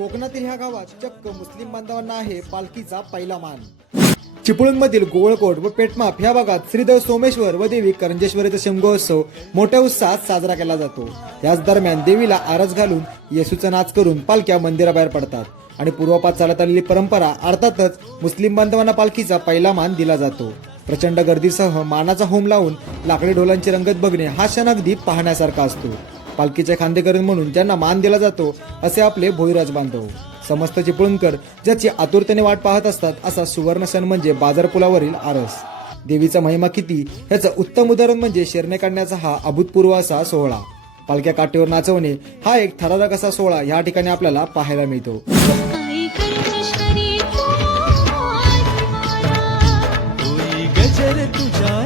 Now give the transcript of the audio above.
कोकणातील ह्या गावात चक्क मुस्लिम बांधवांना आहे पालखीचा पहिला मान। चिपळूणमधील गोवळकोट व पेटमाप ह्या भागात श्रीदेव सोमेश्वर व देवी करंजेश्वरीचा शिमगोत्सव मोठ्या उत्साहात साजरा केला जातो। याच दरम्यान देवीला आरस घालून येशूचा नाच करून पालख्या मंदिराबाहेर पडतात आणि पूर्वापार चालत आलेली परंपरा अर्थातच मुस्लिम बांधवांना पालखीचा पहिला मान दिला जातो। प्रचंड गर्दीसह मानाचा होम लावून लाकडी ढोलांची रंगत बघणे हा क्षण अगदी पाहण्यासारखा असतो। पालखीचे खांदेकरी म्हणून ज्यांना मान दिला जातो असे आपले भोईराज बांधव समस्त चिपळूणकर ज्याची आतुरतेने वाट पाहत असतात असा सुवर्ण सण म्हणजे बाजारपुलावरील आरस। देवीचा महिमा किती याचं उत्तम उदाहरण म्हणजे शेरणे काढण्याचा हा अभूतपूर्व असा सोहळा। पालख्या काठीवर नाचवणे हा एक थरारक असा सोहळा या ठिकाणी आपल्याला पाहायला मिळतो। गजर तुझ्या